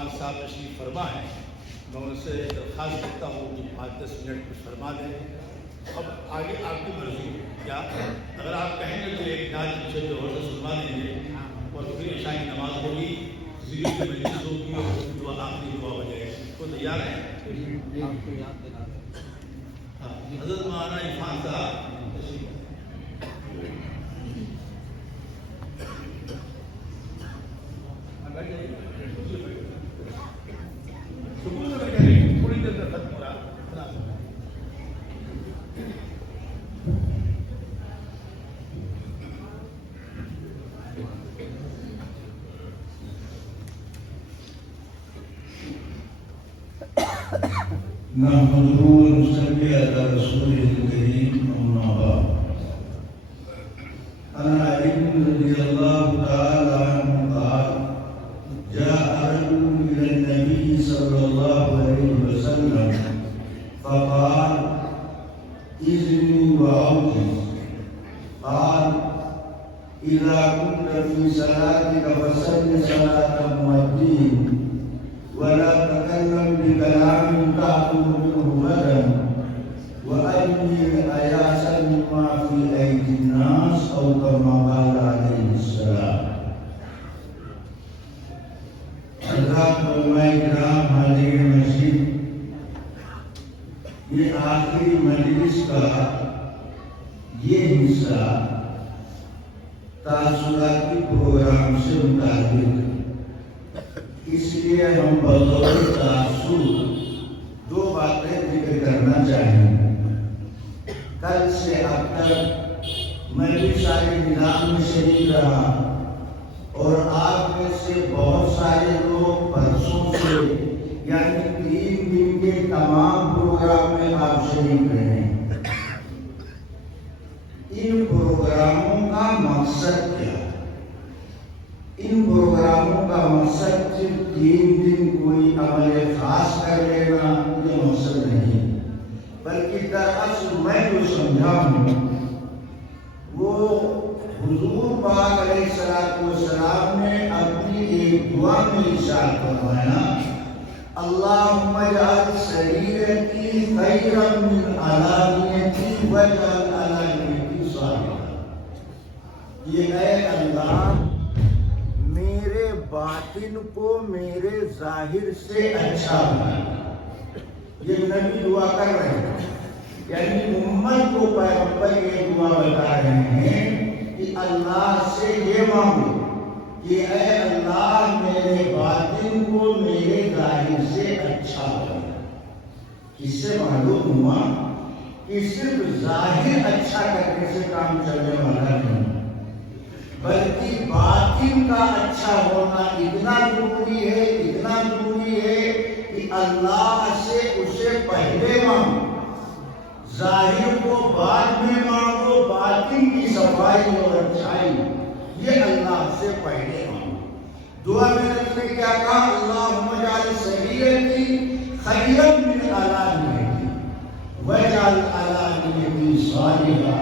عرفان صاحب تشریف فرما ہے، میں ان سے درخواست کرتا ہوں کہ 5-10 منٹ کچھ فرما دیں. اب آگے آپ کی مرضی ہے، کیا اگر آپ کہیں گے تو ایک نعت مجھے جو ہے سنوا دیں گے اور پھر عشاء کی نماز ہوگی، ذکر کی مجلس ہوگی اور دعا آخری دعا ہو جائے گی. تو تیار ہیں؟ حضرت مولانا عرفان صاحب تھوڑی دیر تک ختم ہو رہا. نحمده ونصلي على رسوله الكريم أما بعد. عن علي رضي الله تعالى عنه قال: جاء رجل إلى النبي صلى الله عليه وسلم فقال: إذني وأوجز. قال: إذا كنت في صلاتك فصل صلاة مؤذن ولا تكلم بكلام تأكل منه غدا وأني أياسا مما في أيدي الناس أو كما قال عليه السلام. حضرات علماء کرام حاضرین مسجد، یہ آخری مجلس کا یہ حصہ تاثراتی پروگرام سے متعلق ہے، اس لیے ہم بطور تاثر دو باتیں ذکر کرنا چاہیں گے. کل سے اب تک میں بھی سارے نظام میں شریک رہا اور آپ میں سے بہت سارے لوگ پرسوں سے یعنی 3 دن کے تمام پروگرام میں آپ شریک رہے ہیں. ان پروگراموں کا مقصد کیا ہے؟ ان پروگراموں کا مقصد صرف 3 دن کوئی عمل خاص کر لینا یہ مقصد نہیں، بلکہ دراصل میں جو سمجھا ہوں وہ حضور پاک علیہ السلام نے اپنی ایک دعا میں ارشاد فرمایا: اللہم اجعل سریرتی خیرا من علانیتی واجعل علانیتی صالحا. یہ اے اللہ میرے باطن کو میرے ظاہر سے اچھا بنا. یہ نبی دعا کر رہے ہیں، یعنی امت کو پیغمبر یہ دعا بتا رہے ہیں کہ اللہ سے یہ مانگو کہ اے اللہ میرے باطن کو میرے ظاہر سے اچھا بنا. اس سے معلوم ہوا کہ صرف ظاہر اچھا کرنے سے کام چلنے والا نہیں، بلکہ باطن کا اچھا ہونا اتنا ضروری ہے کہ اللہ سے اسے پہلے مانگو، ظاہر کو بعد میں مانگو. باطن کی صفائی اور اچھائی یہ اللہ سے پہلے مانگو. دعا میں نے کیا کہا؟ اللہم اجعل سریرتی خیرا من علانیتی واجعل علانیتی صالحا.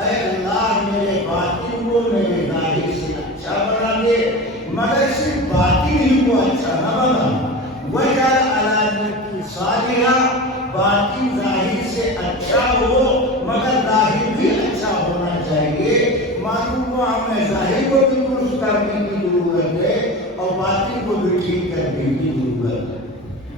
اے اللہ میرے باطن کو میرے ظاہر سے اچھا بنا دے، مگر صرف باطن ہی کو اچھا نہ بنا. واجعل علانیتی صالحا، باطن ظاہر سے اچھا ہو مگر ظاہر بھی اچھا ہونا چاہیے. معلوم ہوا ہمیں ظاہر کو بھی درست کرنے کی ضرورت ہے اور باطن کو بھی ٹھیک کرنے کی ضرورت ہے.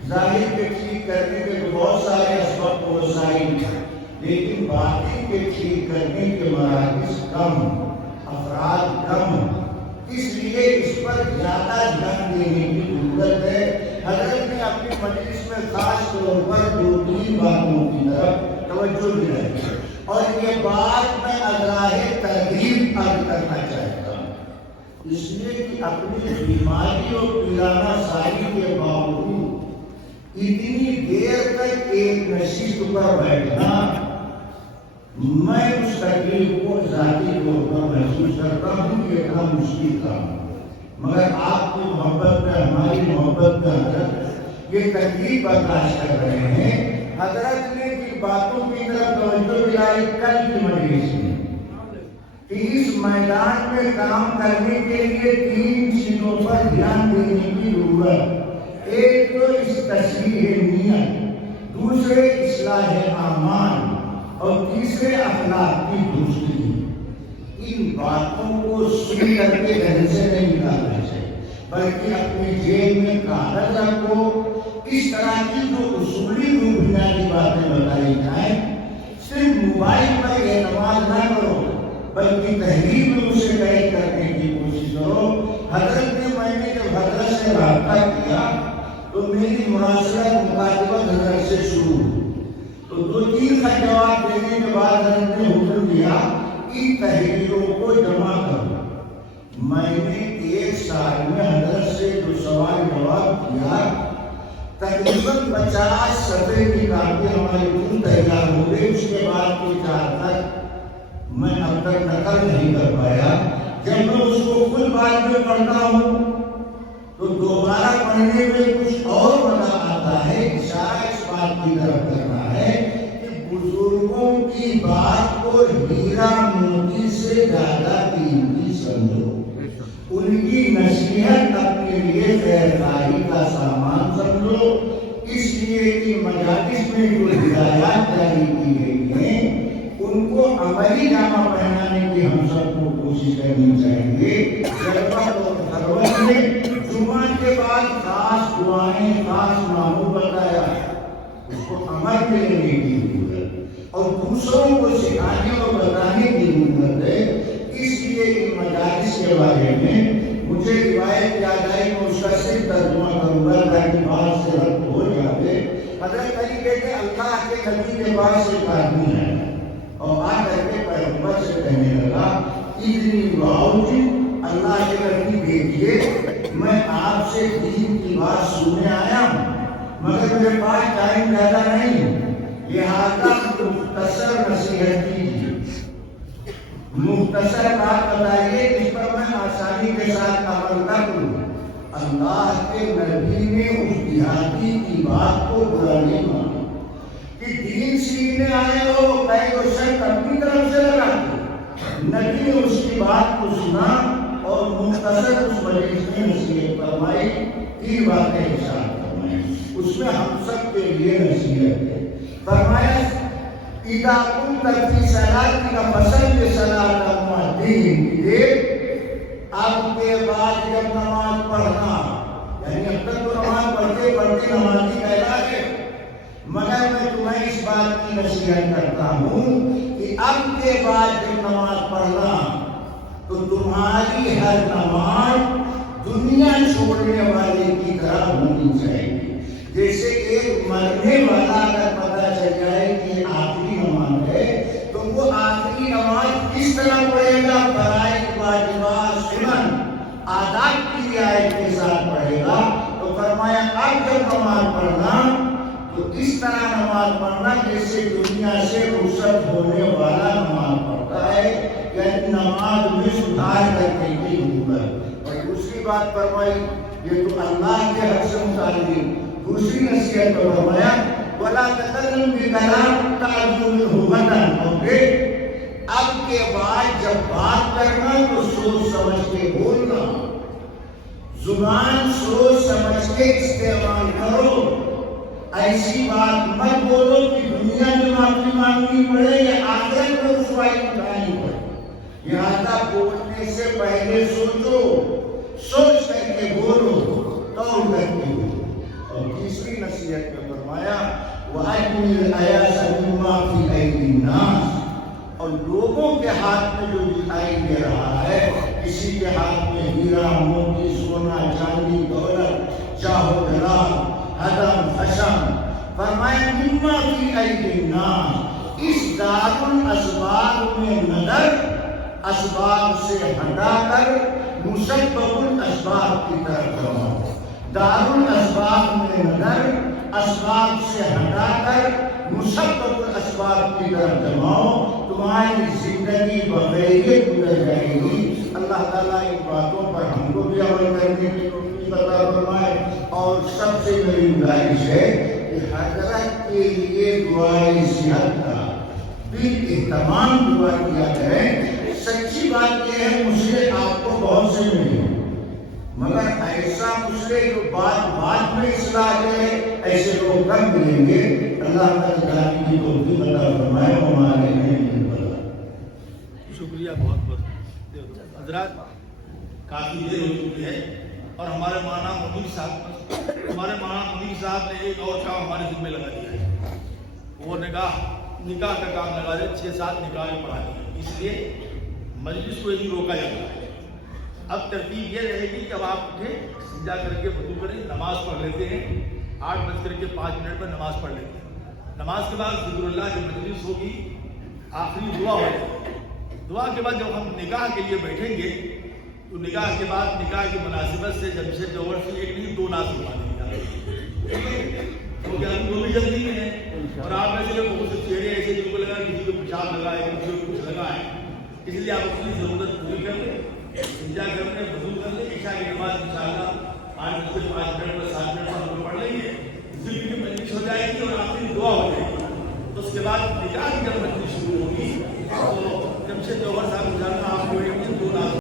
ظاہر کے ٹھیک کرنے کے بہت سارے اسباب و وسائل ہیں، لیکن باطن کے ٹھیک کرنے کے مراکز کم، افراد کم، اس لیے اس پر زیادہ دھیان دینے کی ضرورت ہے. حضرت نے اپنی مجلس میں خاص طور پر 2-3 باتوں کی طرف توجہ دلائی اور یہ بات میں ازراہ ترغیب عرض کرنا چاہتا ہوں، اس لیے کہ اپنی بیماری اور پیرانہ ساری کے باوجود اتنی دیر تک ایک نشست پر بیٹھنا میں اس تکلیف کو ذاتی طور پر محسوس کرتا ہوں کہ اتنا مشکل کام، مگر آپ کی محبت میں ہماری محبت میں حضرت یہ تکلیف برداشت کر رہے ہیں. حضرت نے کی باتوں کی طرف توجہ دلائی کل کی مجلس میں کہ اس میدان میں کام کرنے کے لیے 3 چیزوں پر دھیان دینے کی ضرورت. ایک تو اس تصحیح نیت، دوسرے اصلاح اعمال، اور تیسرے اخلاق کی درستی۔ ان باتوں کو سن کر کے گھر سے نہیں نکالنا چاہیے، بلکہ اپنی جیب میں کاغذ رکھو۔ اس طرح کی جو اصولی بنیادی باتیں بتائی جائیں، صرف موبائل پر اعتماد نہ کرو، بلکہ تحریر میں اسے قید کرنے کی کوشش کرو۔ حضرت نے، میں نے جب حضرت سے رابطہ کیا تو میری مراسلت مکاتبت حضرت سے شروع ہوئی، تو 2-3 کا جواب دینے کے بعد حضرت نے حکم دیا ان تحریروں کو جمع کرو۔ میں نے 1 سال میں حضرت سے جو سوال جواب کیا، تقریباً 50 صفحے کی کاپی ہماری خود تیار ہو گئی۔ اس کے بعد کے 4 تک میں اب تک نقل نہیں کر پایا۔ جب میں اس کو خود بعد میں پڑھتا ہوں تو دوبارہ پڑھنے میں کچھ اور مزہ آتا ہے۔ اشارہ اس بات کی طرف کرنا ہے کہ بزرگوں کی بات کو ہیرا موتی سے زیادہ قیمتی سمجھو، ان کی نصیحت اپنے لیے خیرخواہی کا سامان سمجھو۔ اس لیے کہ مجالس میں جو ہدایات جاری کی گئی ہیں ان کو عملی جامہ پہنانے کی ہم سب کو کوشش کرنی چاہیے۔ خلوت میں جمعہ کے بعد خاص دعائیں، خاص ناموں بتایا، اس کو عمل میں لینے کی ضرورت اور دوسروں کو سکھانے اور بتانے کی ضرورت ہے۔ اس لیے ان مجالس کے بارے میں مجھے روایت یاد آئی، میں اس کا صرف ترجمہ کروں گا تاکہ بات سے رد ہو جائے۔ حضرت علی کہتے ہیں اللہ کے نبی کے پاس ایک آدمی ہے اور آ کر کے پیغمبر سے کہنے لگا، اتنی دعاؤں جی اللہ کے نبی دیکھیے، میں آپ سے دین کی بات سننے آیا ہوں مگر میرے پاس ٹائم زیادہ نہیں، لہٰذا مختصر نصیحت کیجیے، مختصر بات بتائیے جس پر میں آسانی کے ساتھ عمل کر لوں۔ اللہ کے نبی نے اس دیہاتی کی بات کو برا نہیں مانا کہ دین سیکھنے آئے ہو، قید و شرط اپنی طرف سے لگاتے۔ نبی نے اس کی بات کو سنا اور مختصر اس مجلس میں نصیحت فرمائی، 3 باتیں ارشاد فرمائی، اس میں ہم سب کے لیے نصیحت ہے۔ فرمایا اذا كنت في صلاتك فصل صلاة المؤذن، اب کے بعد جب نماز پڑھنا، یعنی اب تک تو نماز پڑھتے پڑھتے نمازی کہلا ہے، مگر میں تمہیں اس بات کی نصیحت کرتا ہوں کہ اب کے بعد جب نماز پڑھنا تو تمہاری ہر نماز دنیا چھوڑنے والے کی طرح ہونی چاہیے۔ جیسے ایک مرنے والا اگر پتہ چل جائے کہ آخری نماز ہے تو وہ آخری نماز کس طرح پڑھے گا؟ فرائض، واجبات، سنن، آداب کی رعایت کے ساتھ پڑھے گا۔ تو فرمایا اب جب نماز پڑھنا تو اس طرح نماز پڑھنا جیسے دنیا سے رخصت ہونے والا نماز پڑھتا ہے، یعنی نماز میں سدھار کرنے کی ضرورت۔ اور دوسری بات فرمائی، یہ تو اللہ کے حق سے متعلق، دوسری نصیحت میں فرمایا وَلَا تَكَلَّمْ بِكَلَامٍ تَعْجُزُ مِنْهُ غَدًا، اب کے بعد جب بات کرنا تو سوچ سمجھ کے بولنا، زبان سوچ سمجھ کے استعمال کرو۔ ایسی بات مت بولو کہ دنیا میں معافی مانگنی پڑے یا آخرت میں رسوائی اٹھانی پڑے۔ لہٰذا بولنے سے پہلے سوچو، سوچ کر کے بولو، توڑ کر کے بولو۔ اور تیسری نصیحت میں فرمایا وَأَجْمِلْ الْحَيَاءَ مِمَّا فِي أَيْدِي النَّاسِ، اور لوگوں کے ہاتھ میں جو دکھائی دے رہا ہے، کسی کے ہاتھ میں ہیرا موتی سونا چاندی دولت جاہ و جلال حدم حشم، فرمایا مِمَّا فِي أَيْدِي النَّاسِ، اس دار الاسباب میں نظر اسباب سے ہٹا کر مسبب الاسباب کی طرف جاؤ۔ دار الاسباب میں نظر اسباب سے ہٹا کر مسبب الاسباب کی طرف جماؤ، تمہاری زندگی بخیریت گزر جائے گی۔ اللہ تعالیٰ ان باتوں پر ہم کو بھی عمل کرنے کی توفیق عطا فرمائے۔ اور سب سے میری گزارش ہے کہ حضرت کے لیے دعائے صحت کا بالاہتمام دعا کیا جائے۔ سچی بات یہ ہے، مجھ سے آپ کو بہت سے ملے مگر ایسا مسئلے جو بعد میں اصلاح ہے ایسے لوگ کم ملیں گے. اللہ تعالیٰ کی توفیق عطا فرمائے. ہمارے شکریہ بہت بہت. حضرات کافی دیر ہو چکی ہے اور ہمارے مولانا منیر صاحب نے ایک اور کام ہمارے ذمہ لگا دیا ہے. وہ نکاح کا کام لگا دیا. 6-7 نکاح پڑھا دیا. اس لیے مجلس کو یہی روکا جاتا ہے. اب ترتیب یہ رہے گی کہ اب آپ اٹھیں, سجدہ کر کے وضو کریں, نماز پڑھ لیتے ہیں. 8:05 پر نماز پڑھ لیتے ہیں. نماز کے بعد ذکر اللہ کی مجلس ہوگی, آخری دعا ہوگی. دعا کے بعد جب ہم نکاح کے لیے بیٹھیں گے تو نکاح کے بعد نکاح کی مناسبت سے جمشید جوہر سے 1 نہیں 2 نعت سنوانی ہے. کیونکہ ہم دو بھی جلدی میں ہیں اور آپ میں سے بہت سے چہرے ایسے جن کو لگا کسی کو پیشاب لگا ہے, کسی کو کچھ لگا ہے. اس لیے آپ اپنی ضرورت پوری کر لیں, سجدہ کر لیں, وضو کر لیں. عشاء کی نماز انشاءاللہ 8:05 پر 7 منٹ ہم لوگ پڑھ لیں گے. ذکر کی مجلس ہو جائے گی اور آخری دعا ہو جائے گی. اس کے بعد نکاح کی جب مجلس شروع ہوگی تو